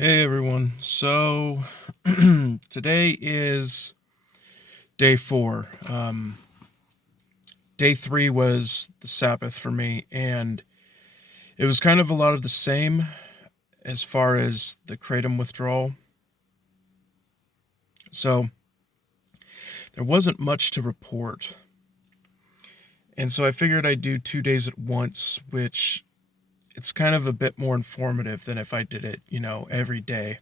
Hey everyone. So today is day 4. Day 3 was the Sabbath for me, and it was kind of a lot of the same as far as the Kratom withdrawal. So there wasn't much to report. And so I figured I'd do 2 days at once, which it's kind of a bit more informative than if I did it, every day.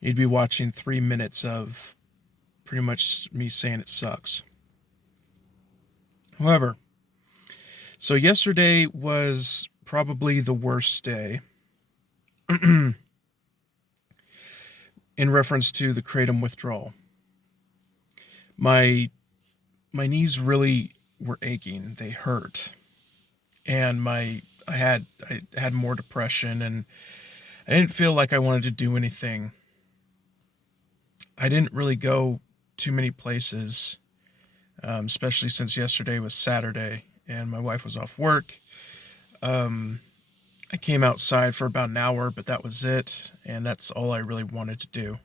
You'd be watching 3 minutes of pretty much me saying it sucks. However, so yesterday was probably the worst day in reference to the Kratom withdrawal. My knees really were aching. They hurt. And I had more depression, and I didn't feel like I wanted to do anything. I didn't really go too many places, especially since yesterday was Saturday and my wife was off work. Um, I came outside for about an hour, but that was it, and that's all I really wanted to do.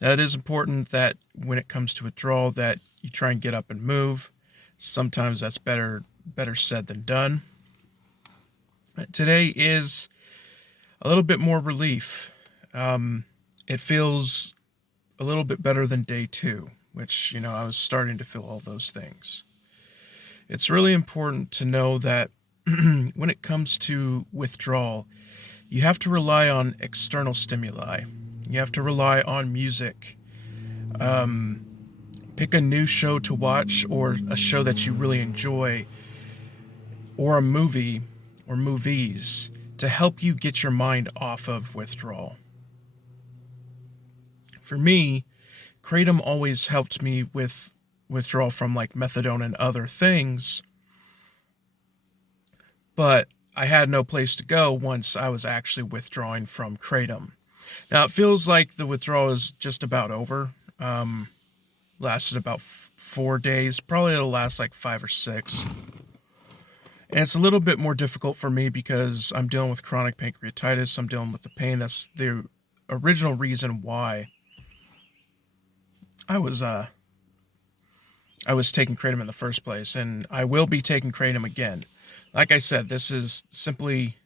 Now, it is important that when it comes to withdrawal that you try and get up and move. Sometimes that's better said than done. Today is a little bit more relief. It feels a little bit better than day 2, which, I was starting to feel all those things. It's really important to know that when it comes to withdrawal, you have to rely on external stimuli. You have to rely on music. Pick a new show to watch, or a show that you really enjoy, or a movie or movies to help you get your mind off of withdrawal. For me, Kratom always helped me with withdrawal from like methadone and other things, but I had no place to go once I was actually withdrawing from Kratom. Now it feels like the withdrawal is just about over. Lasted about 4 days. Probably it'll last like 5 or 6. And it's a little bit more difficult for me because I'm dealing with chronic pancreatitis. I'm dealing with the pain. That's the original reason why I was taking Kratom in the first place, and I will be taking Kratom again. Like I said, this is simply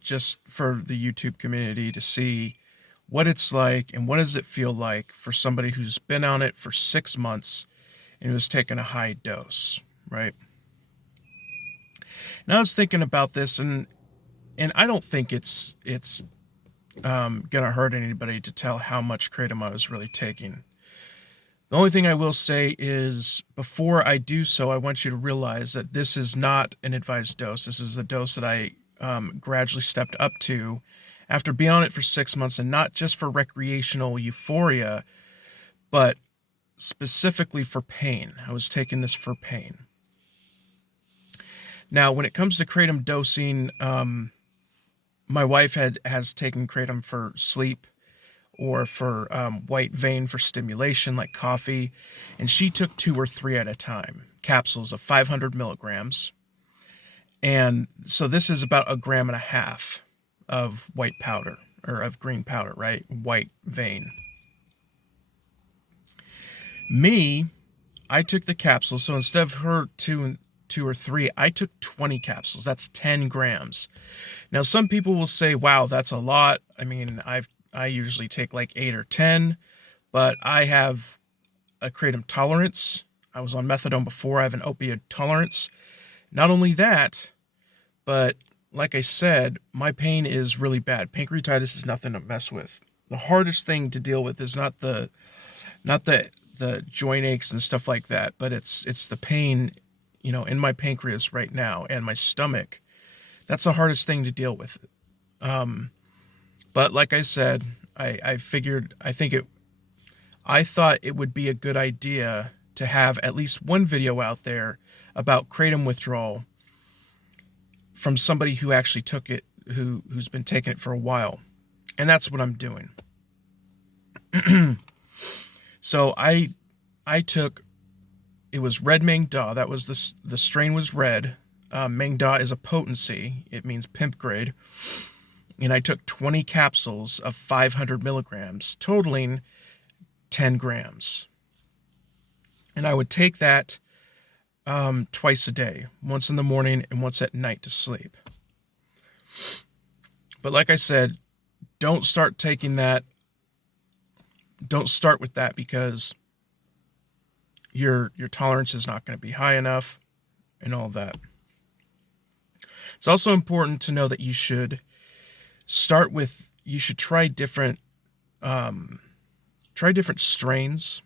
just for the YouTube community to see what it's like and what does it feel like for somebody who's been on it for 6 months and who's taken a high dose, right? And I was thinking about this, and I don't think it's gonna hurt anybody to tell how much Kratom I was really taking. The only thing I will say is, before I do so, I want you to realize that this is not an advised dose. This is a dose that I gradually stepped up to after being on it for 6 months, and not just for recreational euphoria, but specifically for pain. I was taking this for pain. Now, when it comes to Kratom dosing, my wife has taken Kratom for sleep, or for white vein for stimulation, like coffee, and she took 2 or 3 at a time, capsules of 500 milligrams. And so this is about 1.5 grams of white powder, or of green powder, right? White vein. Me, I took the capsules, so instead of her 2 or 3, I took 20 capsules. That's 10 grams. Now, some people will say, wow, that's a lot. I mean, I usually take like 8 or 10, but I have a Kratom tolerance. I was on methadone before. I have an opioid tolerance. Not only that, but like I said, my pain is really bad. Pancreatitis is nothing to mess with. The hardest thing to deal with is not the joint aches and stuff like that, but it's the pain, in my pancreas right now and my stomach. That's the hardest thing to deal with. But like I said, I thought it would be a good idea to have at least one video out there about Kratom withdrawal from somebody who actually took it, who's been taking it for a while. And that's what I'm doing. So I took, it was Red Mangda. That was the strain was red. Mengda is a potency. It means pimp grade. And I took 20 capsules of 500 milligrams, totaling 10 grams. And I would take that twice a day, once in the morning and once at night to sleep. But like I said, don't start taking that. Don't start with that because your tolerance is not going to be high enough and all that. It's also important to know that you should try different strains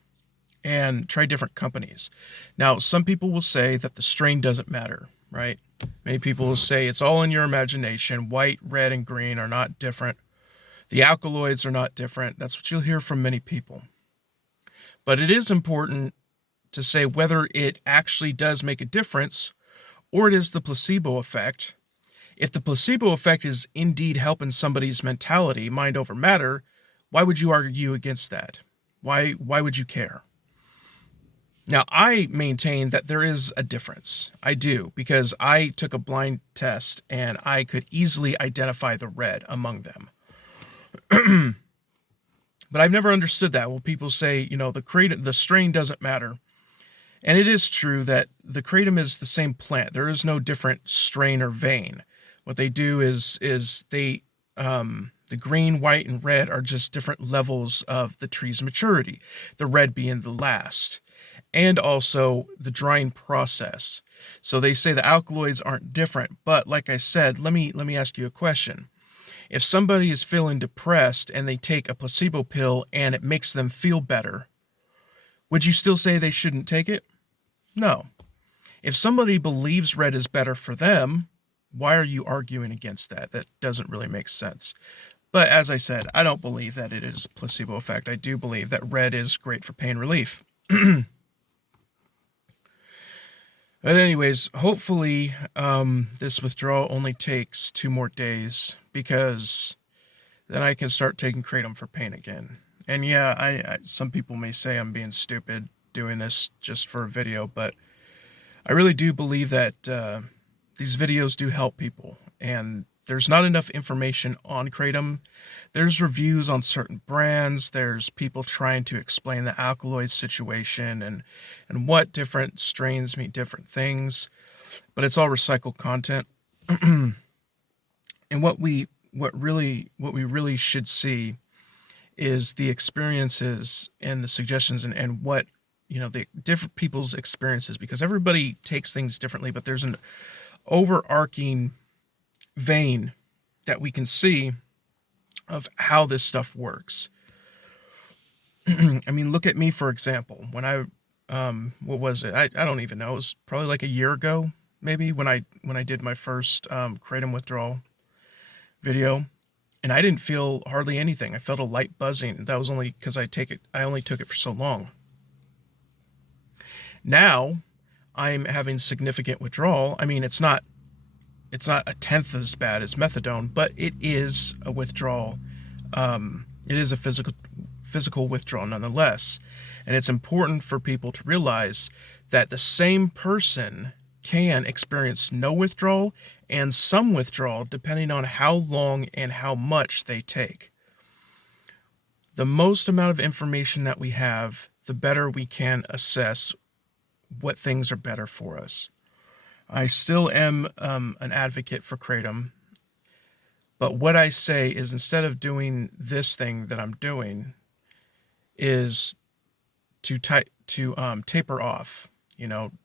and try different companies. Now, some people will say that the strain doesn't matter, right? Many people will say it's all in your imagination. White, red, and green are not different. The alkaloids are not different. That's what you'll hear from many people. But it is important to say whether it actually does make a difference or it is the placebo effect. If the placebo effect is indeed helping somebody's mentality, mind over matter, why would you argue against that? Why would you care? Now, I maintain that there is a difference. I do, because I took a blind test and I could easily identify the red among them. But I've never understood that. Well, people say, the strain doesn't matter. And it is true that the kratom is the same plant. There is no different strain or vein. What they do is they the green, white, and red are just different levels of the tree's maturity, the red being the last, and also the drying process. So they say the alkaloids aren't different, but like I said, let me ask you a question. If somebody is feeling depressed and they take a placebo pill and it makes them feel better, would you still say they shouldn't take it? No. If somebody believes red is better for them, why are you arguing against that? That doesn't really make sense. But as I said, I don't believe that it is a placebo effect. I do believe that red is great for pain relief. But anyways, hopefully this withdrawal only takes 2 more days, because then I can start taking kratom for pain again. And yeah, I some people may say I'm being stupid doing this just for a video, but I really do believe that these videos do help people, and there's not enough information on kratom. There's reviews on certain brands. There's people trying to explain the alkaloid situation and what different strains mean different things, but it's all recycled content. And what we really should see is the experiences and the suggestions and what, the different people's experiences, because everybody takes things differently, but there's an overarching vein that we can see of how this stuff works. I mean, look at me, for example. When I, what was it? I don't even know. It was probably like a year ago, maybe, when I did my first kratom withdrawal video, and I didn't feel hardly anything. I felt a light buzzing. That was only because I only took it for so long. Now I'm having significant withdrawal. I mean, it's not a tenth as bad as methadone, but it is a withdrawal. It is a physical withdrawal nonetheless. And it's important for people to realize that the same person can experience no withdrawal and some withdrawal depending on how long and how much they take. The most amount of information that we have, the better we can assess what things are better for us. I still am an advocate for kratom, but what I say is, instead of doing this thing that I'm doing, is to taper off.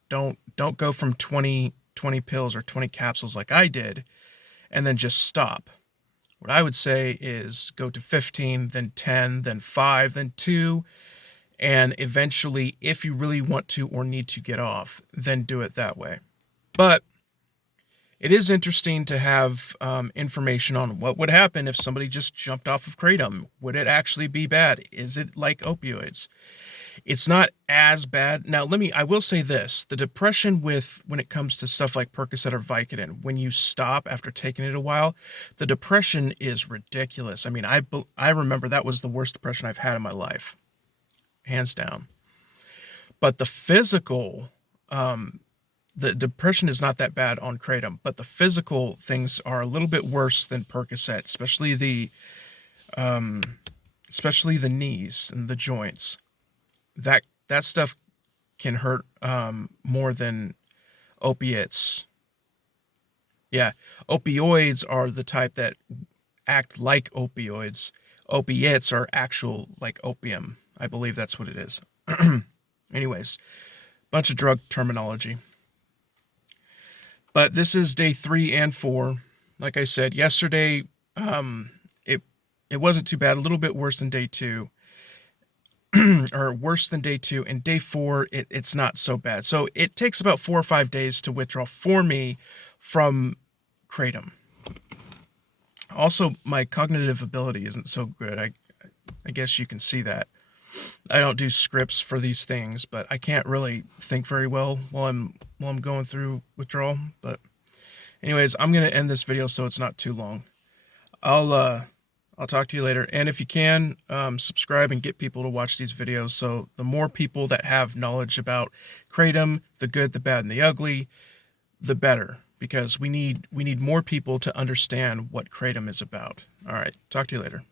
Don't go from 20 pills or 20 capsules like I did and then just stop. What I would say is go to 15, then 10, then 5, then 2, and eventually, if you really want to or need to get off, then do it that way. But it is interesting to have information on what would happen if somebody just jumped off of kratom. Would it actually be bad? Is it like opioids? It's not as bad. Now, I will say this. The depression when it comes to stuff like Percocet or Vicodin, when you stop after taking it a while, the depression is ridiculous. I mean, I remember that was the worst depression I've had in my life, hands down. But the physical the depression is not that bad on Kratom, but the physical things are a little bit worse than Percocet, um, especially the knees and the joints. That stuff can hurt more than opiates. Yeah, opioids are the type that act like opioids. Opiates are actual like opium. I believe that's what it is. Anyways, bunch of drug terminology. But this is day 3 and 4. Like I said, yesterday, it wasn't too bad. A little bit worse than day 2, or worse than day 2. And day 4, it's not so bad. So it takes about 4 or 5 days to withdraw for me from Kratom. Also, my cognitive ability isn't so good. I guess you can see that. I don't do scripts for these things, but I can't really think very well while I'm going through withdrawal. But anyways, I'm gonna end this video so it's not too long. I'll talk to you later. And if you can, subscribe and get people to watch these videos. So the more people that have knowledge about Kratom, the good, the bad, and the ugly, the better. Because we need more people to understand what Kratom is about. All right, talk to you later.